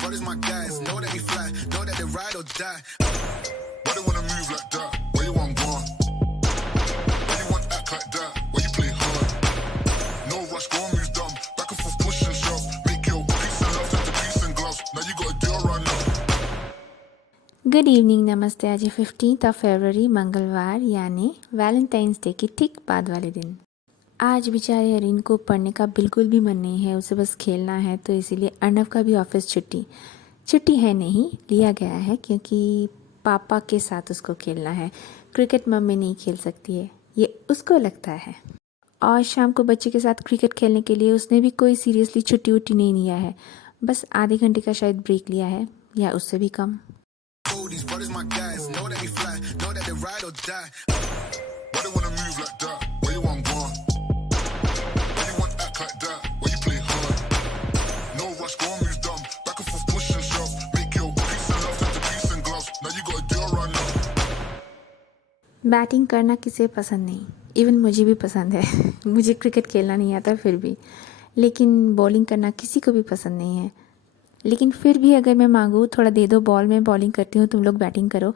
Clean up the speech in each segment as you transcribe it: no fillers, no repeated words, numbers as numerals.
brothers my guys. Know that we fly, know that they ride or die. Why they wanna move like that? Where you want gone? Why you want act like that? Why you play hard? No rush, go and move dumb. Back and forth, push and shove. Make your peace and love into peace and gloves. Now you got a deal right now. Good evening, नमस्ते। आज 15 फरवरी मंगलवार यानी Valentine's day की ठीक बाद वाले दिन। आज बेचारे अरिन को पढ़ने का बिल्कुल भी मन नहीं है, उसे बस खेलना है। तो इसीलिए अर्नव का भी ऑफिस छुट्टी है नहीं, लिया गया है क्योंकि पापा के साथ उसको खेलना है। क्रिकेट मम्मी नहीं खेल सकती है, ये उसको लगता है। और शाम को बच्चे के साथ क्रिकेट खेलने के लिए उसने भी कोई सीरियसली छुट्टी नहीं लिया है, बस आधे घंटे का शायद ब्रेक लिया है या उससे भी कम। These brothers my guys. Know that we fly, know that they ride or die. Why they wanna move like that? Where you want gone? Why you want act like that? Why you play hard? No rush, go and move dumb. Back and forth, push and shove. Make your peace and love into peace and gloves. Now you got a deal right now. Batting करना किसे पसंद नहीं, even मुझे भी पसंद है। मुझे cricket खेलना नहीं आता फिर भी, लेकिन बॉलिंग करना किसी को भी पसंद नहीं है। लेकिन फिर भी अगर मैं मांगूँ थोड़ा दे दो बॉल, मैं बॉलिंग करती हूँ, तुम लोग बैटिंग करो,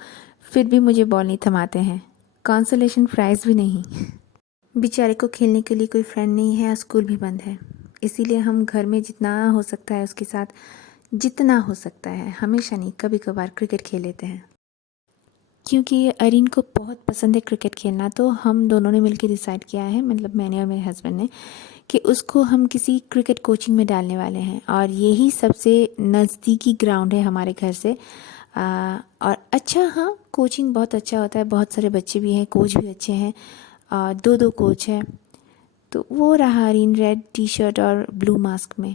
फिर भी मुझे बॉल नहीं थमाते हैं। कंसोलेशन प्राइज़ भी नहीं। बेचारे को खेलने के लिए कोई फ्रेंड नहीं है, स्कूल भी बंद है। इसीलिए हम घर में जितना हो सकता है उसके साथ, जितना हो सकता है, हमेशा नहीं कभी कभार क्रिकेट खेल लेते हैं। क्योंकि अरिन को बहुत पसंद है क्रिकेट खेलना, तो हम दोनों ने मिलकर डिसाइड किया है, मतलब मैंने और मेरे हस्बैंड ने, कि उसको हम किसी क्रिकेट कोचिंग में डालने वाले हैं। और यही सबसे नज़दीकी ग्राउंड है हमारे घर से। और अच्छा, हाँ, कोचिंग बहुत अच्छा होता है, बहुत सारे बच्चे भी हैं, कोच भी अच्छे हैं, और दो कोच हैं। तो वो रहा अरिन रेड टी शर्ट और ब्लू मास्क में।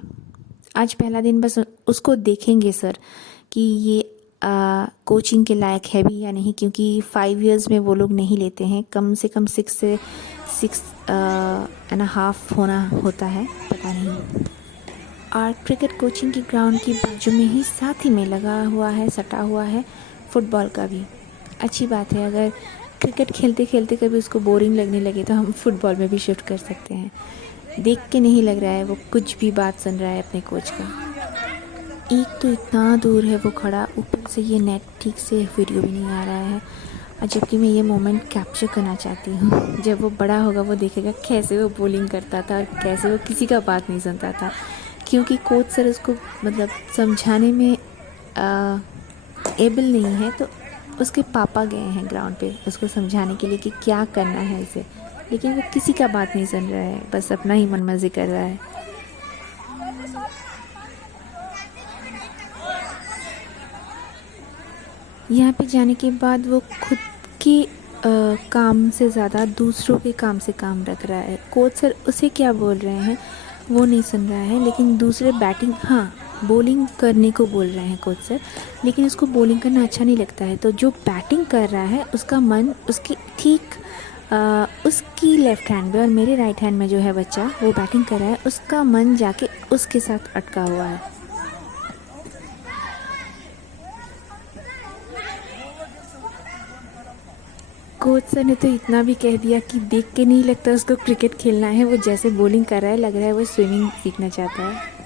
आज पहला दिन बस उसको देखेंगे सर कि ये कोचिंग के लायक है भी या नहीं, क्योंकि 5 इयर्स में वो लोग नहीं लेते हैं, कम से कम 6 से 6.5 होना होता है, पता नहीं। और क्रिकेट कोचिंग की ग्राउंड की बाजू में ही साथ ही में लगा हुआ है, सटा हुआ है फुटबॉल का भी। अच्छी बात है, अगर क्रिकेट खेलते खेलते कभी उसको बोरिंग लगने लगे तो हम फुटबॉल में भी शिफ्ट कर सकते हैं। देख के नहीं लग रहा है वो कुछ भी बात सुन रहा है अपने कोच का। एक तो इतना दूर है वो खड़ा, ऊपर से ये नेट ठीक से वीडियो भी नहीं आ रहा है। और जबकि मैं ये मोमेंट कैप्चर करना चाहती हूँ, जब वो बड़ा होगा वो देखेगा कैसे वो बॉलिंग करता था और कैसे वो किसी का बात नहीं सुनता था। क्योंकि कोच सर उसको मतलब समझाने में एबल नहीं है, तो उसके पापा गए हैं ग्राउंड पे उसको समझाने के लिए कि क्या करना है उसे, लेकिन वो किसी का बात नहीं सुन रहा है, बस अपना ही मन मर्जी कर रहा है। यहाँ पे जाने के बाद वो खुद के काम से ज़्यादा दूसरों के काम से काम रख रहा है। कोच सर उसे क्या बोल रहे हैं वो नहीं सुन रहा है, लेकिन दूसरे बैटिंग, हाँ, बॉलिंग करने को बोल रहे हैं कोच सर, लेकिन उसको बॉलिंग करना अच्छा नहीं लगता है। तो जो बैटिंग कर रहा है उसका मन उसकी ठीक उसकी लेफ़्ट हैंड में और मेरे राइट हैंड में जो है बच्चा वो बैटिंग कर रहा है, उसका मन जाके उसके साथ अटका हुआ है। कोच सर ने तो इतना भी कह दिया कि देख के नहीं लगता उसको क्रिकेट खेलना है, वो जैसे बॉलिंग कर रहा है लग रहा है वो स्विमिंग सीखना चाहता है।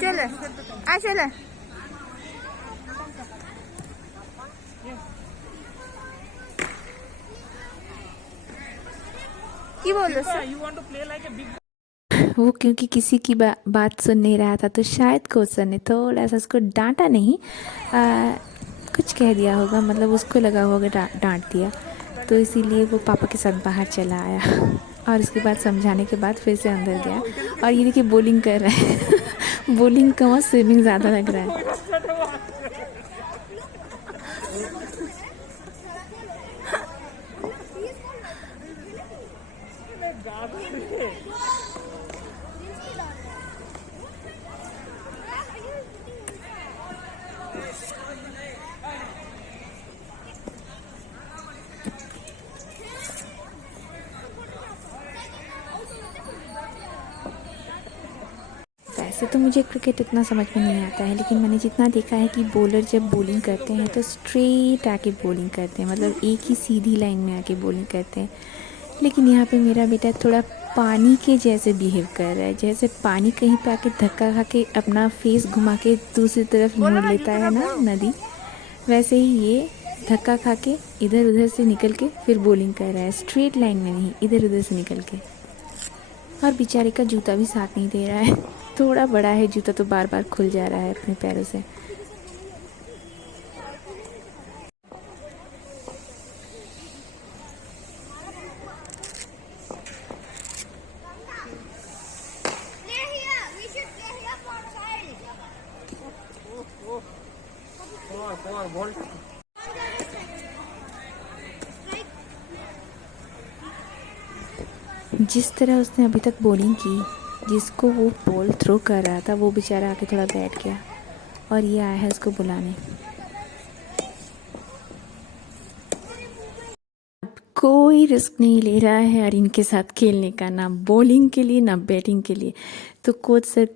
चले आ चले की बोल वो क्योंकि किसी की बात सुन नहीं रहा था, तो शायद कोच सर ने थोड़ा सा उसको डांटा नहीं, कुछ कह दिया होगा, मतलब उसको लगा होगा डांट दिया, तो इसीलिए वो पापा के साथ बाहर चला आया। और उसके बाद समझाने के बाद फिर से अंदर गया। और ये देखिए बॉलिंग कर रहा है। बॉलिंग कम और स्विमिंग ज़्यादा लग रहा है। वैसे तो मुझे क्रिकेट इतना समझ में नहीं आता है, लेकिन मैंने जितना देखा है कि बॉलर जब बॉलिंग करते हैं तो स्ट्रेट आके बॉलिंग करते हैं, मतलब एक ही सीधी लाइन में आके बॉलिंग करते हैं। लेकिन यहाँ पे मेरा बेटा थोड़ा पानी के जैसे बिहेव कर रहा है, जैसे पानी कहीं पे आके धक्का खा के अपना फेस घुमा के दूसरी तरफ मोड़ लेता है ना नदी, वैसे ही ये धक्का खा के इधर उधर से निकल के फिर बॉलिंग कर रहा है, स्ट्रेट लाइन में नहीं, इधर उधर से निकल के। और बेचारे का जूता भी साथ नहीं दे रहा है, थोड़ा बड़ा है जूता तो बार बार खुल जा रहा है अपने पैरों से। जिस तरह उसने अभी तक बॉलिंग की, जिसको वो बॉल थ्रो कर रहा था, वो बेचारा आके थोड़ा बैठ गया और ये आया है उसको बुलाने। कोई रिस्क नहीं ले रहा है और इनके साथ खेलने का, ना बॉलिंग के लिए ना बैटिंग के लिए। तो कोच सर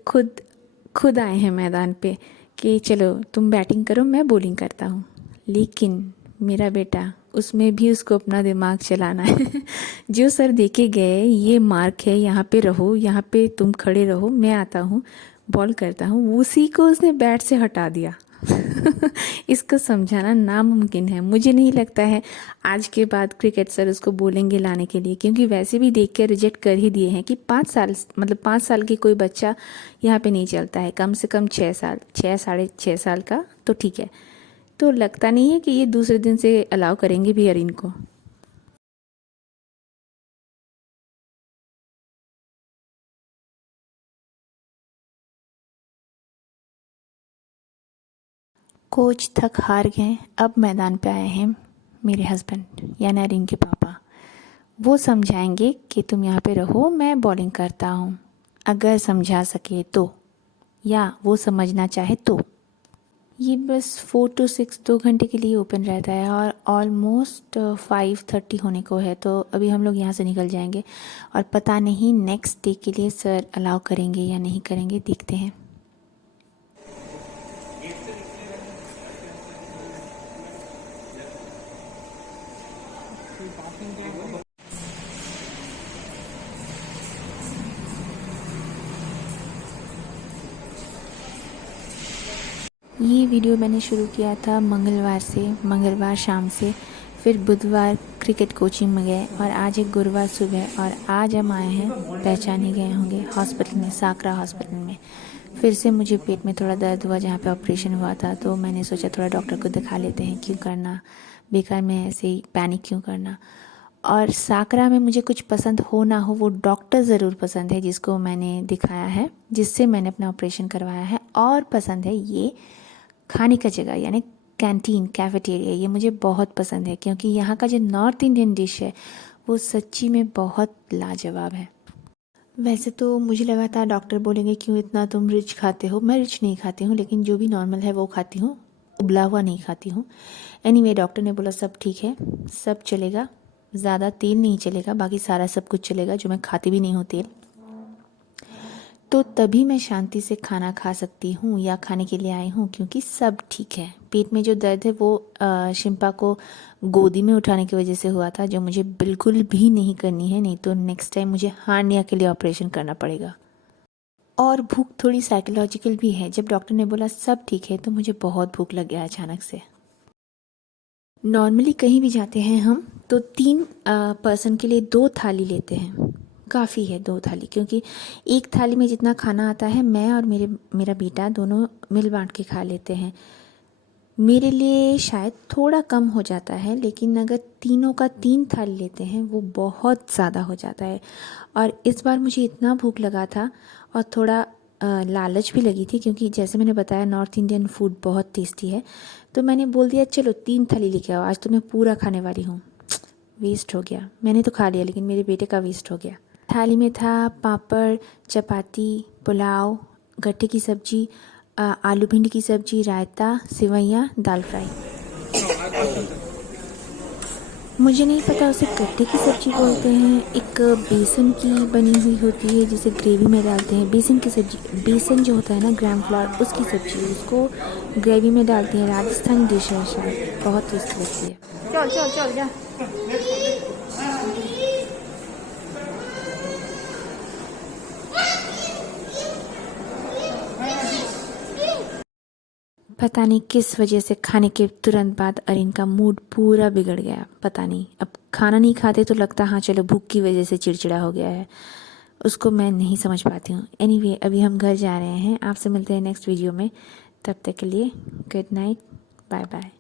खुद आए हैं मैदान पे कि चलो तुम बैटिंग करो, मैं बॉलिंग करता हूँ। लेकिन मेरा बेटा, उसमें भी उसको अपना दिमाग चलाना है। जो सर देके गए, ये मार्क है, यहाँ पे रहो, यहाँ पे तुम खड़े रहो, मैं आता हूँ बॉल करता हूँ, उसी को उसने बैट से हटा दिया। इसको समझाना नामुमकिन है। मुझे नहीं लगता है आज के बाद क्रिकेट सर उसको बोलेंगे लाने के लिए, क्योंकि वैसे भी देख के रिजेक्ट कर ही दिए हैं कि 5 साल की कोई बच्चा यहाँ पे नहीं चलता है, कम से कम 6 साल, 6 साल का तो ठीक है। तो लगता नहीं है कि ये दूसरे दिन से अलाउ करेंगे भी अरिन को। कोच थक हार गए, अब मैदान पे आए हैं मेरे हस्बैंड यानी अरिन के पापा। वो समझाएंगे कि तुम यहाँ पे रहो, मैं बॉलिंग करता हूँ, अगर समझा सके तो, या वो समझना चाहे तो। ये बस 4 to 6 2 घंटे के लिए ओपन रहता है और ऑलमोस्ट 5:30 होने को है। तो अभी हम लोग यहाँ से निकल जाएंगे और पता नहीं नेक्स्ट डे के लिए सर अलाउ करेंगे या नहीं करेंगे, देखते हैं। ये वीडियो मैंने शुरू किया था मंगलवार शाम से, फिर बुधवार क्रिकेट कोचिंग में गए और आज एक गुरुवार सुबह, और आज हम आए हैं, पहचाने गए होंगे हॉस्पिटल में, साकरा हॉस्पिटल में। फिर से मुझे पेट में थोड़ा दर्द हुआ जहाँ पे ऑपरेशन हुआ था, तो मैंने सोचा थोड़ा डॉक्टर को दिखा लेते हैं, क्यों करना बेकार में ऐसे ही पैनिक क्यों करना। और साकरा में मुझे कुछ पसंद हो ना हो, वो डॉक्टर ज़रूर पसंद है जिसको मैंने दिखाया है, जिससे मैंने अपना ऑपरेशन करवाया है। और पसंद है ये खाने का जगह यानी कैंटीन, कैफेटेरिया, ये मुझे बहुत पसंद है, क्योंकि यहाँ का जो नॉर्थ इंडियन डिश है वो सच्ची में बहुत लाजवाब है। वैसे तो मुझे लगा था डॉक्टर बोलेंगे क्यों इतना तुम रिच खाते हो, मैं रिच नहीं खाती हूँ, लेकिन जो भी नॉर्मल है वो खाती हूँ, उबला हुआ नहीं खाती हूँ। एनीवे डॉक्टर ने बोला सब ठीक है, सब चलेगा, ज़्यादा तेल नहीं चलेगा, बाकी सारा सब कुछ चलेगा, जो मैं खाती भी नहीं हूँ तेल। तो तभी मैं शांति से खाना खा सकती हूँ या खाने के लिए आई हूँ, क्योंकि सब ठीक है। पेट में जो दर्द है वो शिम्पा को गोदी में उठाने की वजह से हुआ था, जो मुझे बिल्कुल भी नहीं करनी है, नहीं तो नेक्स्ट टाइम मुझे हार्निया के लिए ऑपरेशन करना पड़ेगा। और भूख थोड़ी साइकोलॉजिकल भी है, जब डॉक्टर ने बोला सब ठीक है तो मुझे बहुत भूख लग गया अचानक से। नॉर्मली कहीं भी जाते हैं हम तो 3 पर्सन के लिए 2 थाली लेते हैं, काफ़ी है 2 थाली, क्योंकि एक थाली में जितना खाना आता है मैं और मेरा बेटा दोनों मिल बांट के खा लेते हैं। मेरे लिए शायद थोड़ा कम हो जाता है, लेकिन अगर तीनों का 3 थाली लेते हैं वो बहुत ज़्यादा हो जाता है। और इस बार मुझे इतना भूख लगा था और थोड़ा लालच भी लगी थी, क्योंकि जैसे मैंने बताया नॉर्थ इंडियन फूड बहुत टेस्टी है, तो मैंने बोल दिया चलो 3 थाली लेके आओ, आज तो मैं पूरा खाने वाली हूँ। वेस्ट हो गया, मैंने तो खा लिया लेकिन मेरे बेटे का वेस्ट हो गया। थाली में था पापड़, चपाती, पुलाव, गट्टे की सब्जी, आलू भिंडी की सब्जी, रायता, सेवइयाँ, दाल फ्राई। मुझे नहीं पता उसे गट्टे की सब्ज़ी बोलते हैं। एक बेसन की बनी हुई होती है जिसे ग्रेवी में डालते हैं। बेसन की सब्ज़ी, बेसन जो होता है ना ग्राम फ्लोर, उसकी सब्ज़ी, उसको ग्रेवी में डालते हैं। राजस्थानी डिश है शायद, बहुत टेस्टी लगती है। चल चल चल जा। पता नहीं किस वजह से खाने के तुरंत बाद अरिन का मूड पूरा बिगड़ गया। पता नहीं, अब खाना नहीं खाते तो लगता हाँ चलो भूख की वजह से चिड़चिड़ा हो गया है। उसको मैं नहीं समझ पाती हूँ। एनीवे, अभी हम घर जा रहे हैं। आपसे मिलते हैं नेक्स्ट वीडियो में। तब तक के लिए गुड नाइट, बाय बाय।